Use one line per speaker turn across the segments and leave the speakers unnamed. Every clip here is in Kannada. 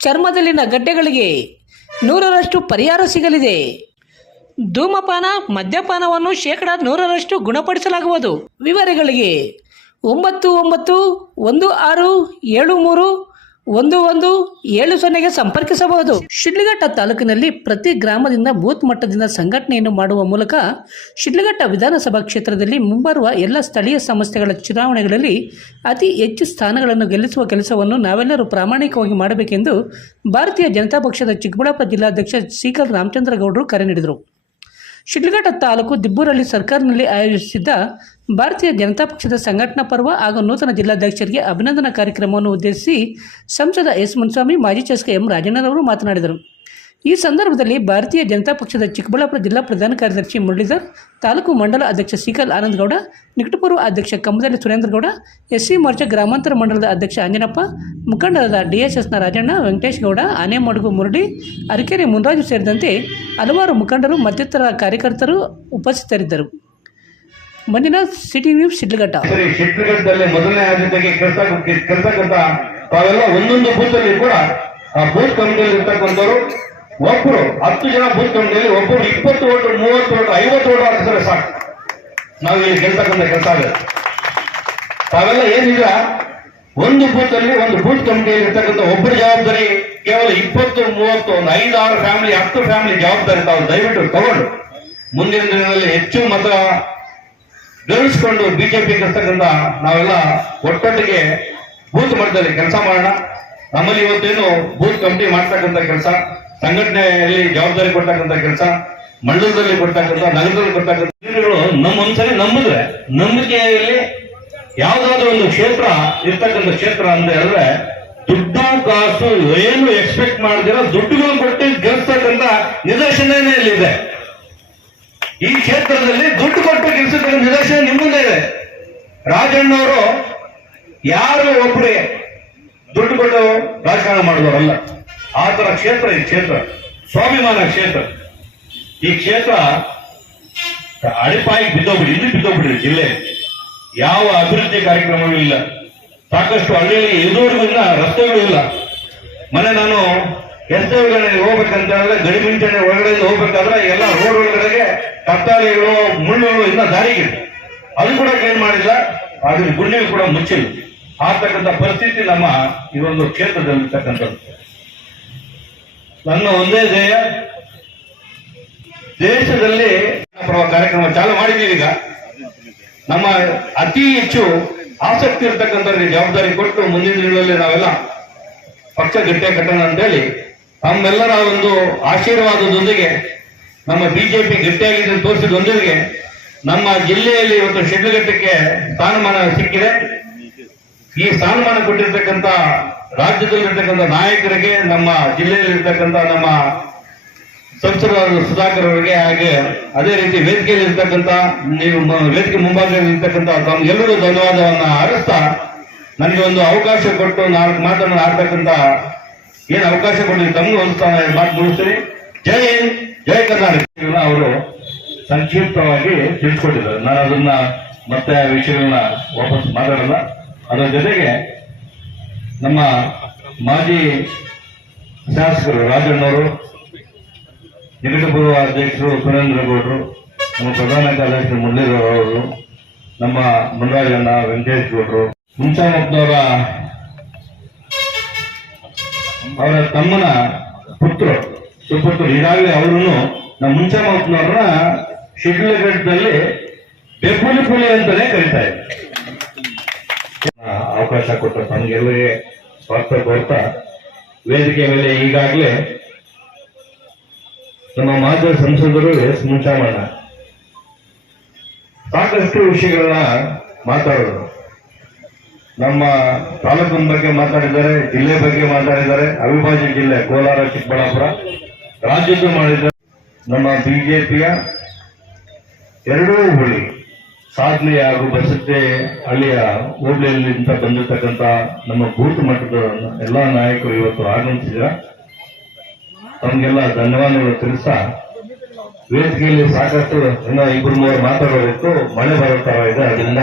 ಚರ್ಮದಲ್ಲಿನ ಗಡ್ಡೆಗಳಿಗೆ ನೂರರಷ್ಟು ಪರಿಹಾರ ಸಿಗಲಿದೆ. ಧೂಮಪಾನ, ಮದ್ಯಪಾನವನ್ನು ಶೇಕಡ ನೂರರಷ್ಟು ಗುಣಪಡಿಸಲಾಗುವುದು. ವಿವರಗಳಿಗೆ ಒಂಬತ್ತು ಒಂಬತ್ತು ಒಂದು ಆರು ಏಳು ಮೂರು ಒಂದು ಒಂದು ಏಳು ಸೊನ್ನೆಗೆ ಸಂಪರ್ಕಿಸಬಹುದು. ಶಿಡ್ಲಘಟ್ಟ ತಾಲೂಕಿನಲ್ಲಿ ಪ್ರತಿ ಗ್ರಾಮದಿಂದ ಬೂತ್ ಮಟ್ಟದಿಂದ ಸಂಘಟನೆಯನ್ನು ಮಾಡುವ ಮೂಲಕ ಶಿಡ್ಲಘಟ್ಟ ವಿಧಾನಸಭಾ ಕ್ಷೇತ್ರದಲ್ಲಿ ಮುಂಬರುವ ಎಲ್ಲ ಸ್ಥಳೀಯ ಸಂಸ್ಥೆಗಳ ಚುನಾವಣೆಗಳಲ್ಲಿ ಅತಿ ಹೆಚ್ಚು ಸ್ಥಾನಗಳನ್ನು ಗೆಲ್ಲಿಸುವ ಕೆಲಸವನ್ನು ನಾವೆಲ್ಲರೂ ಪ್ರಾಮಾಣಿಕವಾಗಿ ಮಾಡಬೇಕೆಂದು ಭಾರತೀಯ ಜನತಾ ಪಕ್ಷದ ಚಿಕ್ಕಬಳ್ಳಾಪುರ ಜಿಲ್ಲಾಧ್ಯಕ್ಷ ಸೀಕಲ್ ರಾಮಚಂದ್ರಗೌಡರು ಕರೆ ನೀಡಿದರು. ಶಿಡ್ಲಘಟ್ಟ ತಾಲೂಕು ದಿಬ್ಬೂರಲ್ಲಿ ಸರ್ಕಾರನಲ್ಲಿ ಆಯೋಜಿಸಿದ್ದ ಭಾರತೀಯ ಜನತಾ ಪಕ್ಷದ ಸಂಘಟನಾ ಪರ್ವ ಹಾಗೂ ನೂತನ ಜಿಲ್ಲಾಧ್ಯಕ್ಷರಿಗೆ ಅಭಿನಂದನಾ ಕಾರ್ಯಕ್ರಮವನ್ನು ಉದ್ದೇಶಿಸಿ ಸಂಸದ ಎಸ್ ಮುನ್ಸ್ವಾಮಿ, ಮಾಜಿ ಶಾಸಕ ಎಂ ರಾಜಣ್ಣರವರು ಮಾತನಾಡಿದರು. ಈ ಸಂದರ್ಭದಲ್ಲಿ ಭಾರತೀಯ ಜನತಾ ಪಕ್ಷದ ಚಿಕ್ಕಬಳ್ಳಾಪುರ ಜಿಲ್ಲಾ ಪ್ರಧಾನ ಕಾರ್ಯದರ್ಶಿ ಮುರಳೀಧರ್, ತಾಲೂಕು ಮಂಡಲ ಅಧ್ಯಕ್ಷ ಸಿಕಲ್ ಆನಂದಗೌಡ, ನಿಕಟಪೂರ್ವ ಅಧ್ಯಕ್ಷ ಕಂಬದಲ್ಲಿ ಸುರೇಂದ್ರಗೌಡ, ಎಸ್ಸಿ ಮೋರ್ಚಾ ಗ್ರಾಮಾಂತರ ಮಂಡಲದ ಅಧ್ಯಕ್ಷ ಅಂಜನಪ್ಪ ಮುಖಂಡರಾದ ಡಿಎಸ್ಎಸ್ನ ರಾಜಣ್ಣ ವೆಂಕಟೇಶ್ ಗೌಡ ಆನೆಮಡುಗು ಮುರಳಿ, ಅರಕೆರೆ ಮುನ್ರಾಜು ಸೇರಿದಂತೆ ಹಲವಾರು ಮುಖಂಡರು ಮತ್ತಿತರ ಕಾರ್ಯಕರ್ತರು ಉಪಸ್ಥಿತರಿದ್ದರು. ಮಂಜುನಾಥ್ ಸಿಟಿ ನ್ಯೂಸ್ ಶಿಡ್ಲಘಟ್ಟ
ಸರಿ ಶಿಡ್ಲಘಟ್ಟದಲ್ಲಿ ಮೊದಲನೇ ಆದ್ಯತೆಗೆ ಕೆಲಸ ಕೆಲಸಕ್ಕಂತ ತಾವೆಲ್ಲ ಒಂದೊಂದು ಬೂತಲ್ಲಿ ಕೂಡ, ಆ ಬೂತ್ ಕಮಿಟಿಯಲ್ಲಿ ಇರ್ತಕ್ಕಂಥವ್ರು ಒಬ್ಬರು ಹತ್ತು ಜನ ಬೂತ್ ಕಮಿಟಿಯಲ್ಲಿ ಒಬ್ಬರು ಇಪ್ಪತ್ತು ಓಟು, ಮೂವತ್ತು ಓಟು, ಐವತ್ತು ಓಟು ಹಾಕಿದ್ರೆ ಸಾಕು. ನಾವು ಇಲ್ಲಿ ಗೆಲ್ತಕ್ಕಂಥ ಕೆಲಸ ಆಗುತ್ತೆ ತಾವೆಲ್ಲ ಏನಿಲ್ಲ ಒಂದು ಬೂತ್ ಅಲ್ಲಿ ಒಂದು ಬೂತ್ ಕಮಿಟಿಯಲ್ಲಿ ಇರ್ತಕ್ಕಂಥ ಒಬ್ಬರ ಜವಾಬ್ದಾರಿ, ಕೇವಲ ಇಪ್ಪತ್ತು, ಮೂವತ್ತು, ಒಂದು ಐದಾರು ಫ್ಯಾಮಿಲಿ ಹತ್ತು ಫ್ಯಾಮಿಲಿ ಜವಾಬ್ದಾರಿ ತಾವು ದಯವಿಟ್ಟು ತಗೊಂಡು, ಮುಂದಿನ ದಿನದಲ್ಲಿ ಹೆಚ್ಚು ಮತ ಗಳಿಸ್ಕೊಂಡು ಬಿಜೆಪಿ ಕರ್ತಕ್ಕಂಥ ನಾವೆಲ್ಲ ಒಟ್ಟೊಟ್ಟಿಗೆ ಬೂತ್ ಮಟ್ಟದಲ್ಲಿ ಕೆಲಸ ಮಾಡೋಣ. ನಮ್ಮಲ್ಲಿ ಇವತ್ತೇನು ಬೂತ್ ಕಮಿಟಿ ಮಾಡ್ತಕ್ಕಂಥ ಕೆಲಸ, ಸಂಘಟನೆಯಲ್ಲಿ ಜವಾಬ್ದಾರಿ ಕೊಡ್ತಕ್ಕಂಥ ಕೆಲಸ ಮಂಡಲದಲ್ಲಿ ಕೊಡ್ತಕ್ಕಂಥ ನಗರದಲ್ಲಿ ಕೊಡ್ತಕ್ಕಂಥ ಜನಗಳು ನಮ್ಮ ಒಂದ್ಸರಿ ನಂಬಿದ್ರೆ, ನಂಬಿಕೆಯಲ್ಲಿ ಯಾವ್ದಾದ್ರು ಒಂದು ಕ್ಷೇತ್ರ ಇರ್ತಕ್ಕಂಥ ಕ್ಷೇತ್ರ ಅಂತ ಹೇಳಿದ್ರೆ, ದುಡ್ಡು ಕಾಸು ಏನು ಎಕ್ಸ್ಪೆಕ್ಟ್ ಮಾಡ್ದಿರ ದುಡ್ಡುಗಳನ್ನು ಕೊಟ್ಟು ಗೆಲ್ತಕ್ಕಂಥ ನಿದರ್ಶನನೇ ಇಲ್ಲಿದೆ ಈ ಕ್ಷೇತ್ರದಲ್ಲಿ ದುಡ್ಡು ಕೊಟ್ಟು ಕೆಲಸದ ನಿದರ್ಶನ ನಿಮ್ಮ ಮುಂದೆ ಇದೆ. ರಾಜಣ್ಣವರು ಯಾರು ಒಬ್ಬರೇ ದುಡ್ಡು ಕೊಟ್ಟು ರಾಜಕಾರಣ ಮಾಡಿದವರಲ್ಲ ಆ ತರ ಕ್ಷೇತ್ರ ಈ ಕ್ಷೇತ್ರ. ಸ್ವಾಭಿಮಾನ ಕ್ಷೇತ್ರ. ಈ ಕ್ಷೇತ್ರ ಅಡಿಪಾಯಿ ಬಿದ್ದೋಗ್ಬಿಡಿ, ಇಲ್ಲಿ ಬಿದ್ದೋಗ್ಬಿಡಿ ಜಿಲ್ಲೆ. ಯಾವ ಅಭಿವೃದ್ಧಿ ಕಾರ್ಯಕ್ರಮಗಳು ಇಲ್ಲ. ಸಾಕಷ್ಟು ಹಳ್ಳಿಯಲ್ಲಿ ಇದುವರೆಗೂ ಇಲ್ಲ ರಸ್ತೆಗಳು ಇಲ್ಲ. ಮೊನ್ನೆ ನಾನು ಎಸ್ ಹೋಗ್ಬೇಕಂತ ಹೇಳಿದ್ರೆ ಗಡಿ ಮಿಂಚಣೆ ಒಳಗಡೆ ಹೋಗ್ಬೇಕಾದ್ರೆ ಎಲ್ಲ ರೋಡ್ ಒಳಗಡೆಗೆ ಕತ್ತಾಳಿಗಳು ಮುಳ್ಳುಗಳು ಇನ್ನ ದಾರಿಗೆ ಅದು ಕೂಡ ಕ್ಲೀನ್ ಮಾಡಿಲ್ಲ ಅದ್ರ ಗುಂಡಿಗಳು ಕೂಡ ಮುಚ್ಚಿಲ್ಲ. ಆಗ್ತಕ್ಕಂಥ ಪರಿಸ್ಥಿತಿ ನಮ್ಮ ಈ ಒಂದು ಕ್ಷೇತ್ರದಲ್ಲಿರ್ತಕ್ಕಂಥದ್ದು. ನನ್ನ ಒಂದೇ ಧ್ಯೇಯ, ದೇಶದಲ್ಲಿ ಕಾರ್ಯಕ್ರಮ ಚಾಲು ಮಾಡಿದ್ದೀವಿ ಈಗ. ನಮ್ಮ ಅತಿ ಹೆಚ್ಚು ಆಸಕ್ತಿ ಇರ್ತಕ್ಕಂಥವ್ರಿಗೆ ಜವಾಬ್ದಾರಿ ಕೊಟ್ಟು ಮುಂದಿನ ದಿನಗಳಲ್ಲಿ ನಾವೆಲ್ಲ ಪಕ್ಷ ಗಟ್ಟೆ ಅಂತ ಅಂತೇಳಿ ತಮ್ಮೆಲ್ಲರ ಒಂದು ಆಶೀರ್ವಾದದೊಂದಿಗೆ, ನಮ್ಮ ಬಿಜೆಪಿ ಗಟ್ಟಿಯಾಗಿದೆ ತೋರಿಸಿದೊಂದಿಗೆ ನಮ್ಮ ಜಿಲ್ಲೆಯಲ್ಲಿ ಇವತ್ತು ಶಿಡ್ಲಘಟ್ಟಕ್ಕೆ ಸ್ಥಾನಮಾನ ಸಿಕ್ಕಿದೆ. ಈ ಸ್ಥಾನಮಾನ ಕೊಟ್ಟಿರ್ತಕ್ಕಂಥ ರಾಜ್ಯದಲ್ಲಿರ್ತಕ್ಕಂಥ ನಾಯಕರಿಗೆ, ನಮ್ಮ ಜಿಲ್ಲೆಯಲ್ಲಿರ್ತಕ್ಕಂಥ ನಮ್ಮ ಸಂಸದ ಸುಧಾಕರ್ ಅವರಿಗೆ ಹಾಗೆ ಅದೇ ರೀತಿ ವೇದಿಕೆಯಲ್ಲಿ ಇರ್ತಕ್ಕಂಥ ನೀವು ವೇದಿಕೆ ಮುಂಭಾಗದಲ್ಲಿ ಇರ್ತಕ್ಕಂಥ ತಮ್ಗೆಲ್ಲರೂ ಧನ್ಯವಾದವನ್ನು ಅರಿಸ್ತಾ ನನಗೆ ಒಂದು ಅವಕಾಶ ಕೊಟ್ಟು ನಾಲ್ಕು ಮಾತನ್ನು ಆಡ್ತಕ್ಕಂಥ ಏನ್ ಅವಕಾಶ ಕೊಡಿ, ತಮಗೂ ಒಂದು ಮಾತು ಮುಗಿಸ್ತೀನಿ. ಜೈ ಜೈ ಕರ್ನಾಟಕ ಅವರು ಸಂಕ್ಷಿಪ್ತವಾಗಿ ತಿಳಿಸ್ಕೊಟ್ಟಿದ್ದಾರೆ. ನಾನು ಅದನ್ನ ಮತ್ತೆ ಆ ವಿಷಯಗಳನ್ನ ವಾಪಸ್ ಮಾತಾಡಲ್ಲ. ಅದರ ಜೊತೆಗೆ ನಮ್ಮ ಮಾಜಿ ಶಾಸಕರು ರಾಜಣ್ಣವರು, ನಿಕಟಪೂರ್ವ ಅಧ್ಯಕ್ಷರು ಸುರೇಂದ್ರ ಗೌಡರು, ನಮ್ಮ ಪ್ರಧಾನ ಕಾರ್ಯದರ್ಶಿ ಮುರಳೀಧರ್ ಅವರು, ನಮ್ಮ ಮುನ್ರಾಜಣ್ಣ ವೆಂಕಟೇಶ್ ಗೌಡರು ಹುಂಚಾಮಪ್ಪನವರ ಅವರ ತಮ್ಮನ ಪುತ್ರ, ಸುಪುತ್ರ, ಈಗಾಗಲೇ ಅವರು ನಮ್ಮ ಮುಂಚೆ ಮಾತನಾಡ್ರ ಶಿಡ್ಲಘಟ್ಟದಲ್ಲಿ ಬೆಬ್ಬುಲಿ ಪುಲಿ ಅಂತಾನೆ ಕರೀತಾ ಇದ್ದಾರೆ ಅವಕಾಶ ಕೊಟ್ಟ ತಮಗೆಲ್ಲರಿಗೆ ಸ್ವಾರ್ಥ ಕೊಡ್ತಾ ವೇದಿಕೆ ಮೇಲೆ ಈಗಾಗಲೇ ನಮ್ಮ ಮಾಜಿ ಸಂಸದರು ಎಸ್. ಮುಂಚಾಮಣ್ಣ. ಸಾಕಷ್ಟು ವಿಷಯಗಳನ್ನ ಮಾತಾಡೋದು ನಮ್ಮ ತಾಲೂಕಿನ ಬಗ್ಗೆ ಮಾತಾಡಿದ್ದಾರೆ, ಜಿಲ್ಲೆ ಬಗ್ಗೆ ಮಾತಾಡಿದ್ದಾರೆ. ಅವಿಭಾಜ್ಯ ಜಿಲ್ಲೆ, ಕೋಲಾರ, ಚಿಕ್ಕಬಳ್ಳಾಪುರ. ರಾಜ್ಯದ್ದು ಮಾಡಿದ್ದಾರೆ ನಮ್ಮ ಬಿಜೆಪಿಯ ಎರಡೂ ಹುಳಿ ಸಾಧನೆ ಹಾಗೂ ಬಸತೆ ಹಳ್ಳಿಯ ಹೋಬಳಿಯಲ್ಲಿಂದ ಬಂದಿರತಕ್ಕಂತ ನಮ್ಮ ಬೂತ್ ಮಟ್ಟದ ಎಲ್ಲಾ ನಾಯಕರು ಇವತ್ತು ಆಗಮಿಸಿದ ತಮಗೆಲ್ಲ ಧನ್ಯವಾದಗಳು ತಿಳಿಸ್ತಾ ವೇದಿಕೆಯಲ್ಲಿ ಸಾಕಷ್ಟು ಇನ್ನ ಇಬ್ಬರು ಮೂವರು ಮಾತಾಡೋದಿತ್ತು ಮಳೆ ಬರೋ ತರ ಇದೆ, ಅದರಿಂದ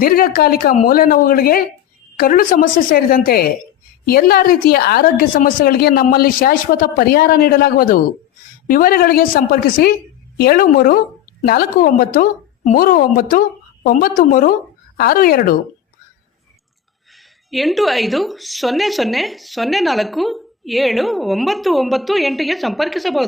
ದೀರ್ಘಕಾಲಿಕ ಮೂಲ ನೋವುಗಳಿಗೆ ಕರುಳು ಸಮಸ್ಯೆ ಸೇರಿದಂತೆ ಎಲ್ಲ ರೀತಿಯ ಆರೋಗ್ಯ ಸಮಸ್ಯೆಗಳಿಗೆ ನಮ್ಮಲ್ಲಿ ಶಾಶ್ವತ ಪರಿಹಾರ ನೀಡಲಾಗುವುದು. ವಿವರಗಳಿಗೆ ಸಂಪರ್ಕಿಸಿ ಏಳು ಮೂರು ನಾಲ್ಕು ಒಂಬತ್ತು ಮೂರು ಒಂಬತ್ತು ಒಂಬತ್ತು ಮೂರು ಆರು ಎರಡು. ಎಂಟು ಐದು ಸೊನ್ನೆ ಸೊನ್ನೆ ಸೊನ್ನೆ ನಾಲ್ಕು ಏಳು ಒಂಬತ್ತು ಒಂಬತ್ತು ಎಂಟಿಗೆ ಸಂಪರ್ಕಿಸಬಹುದು.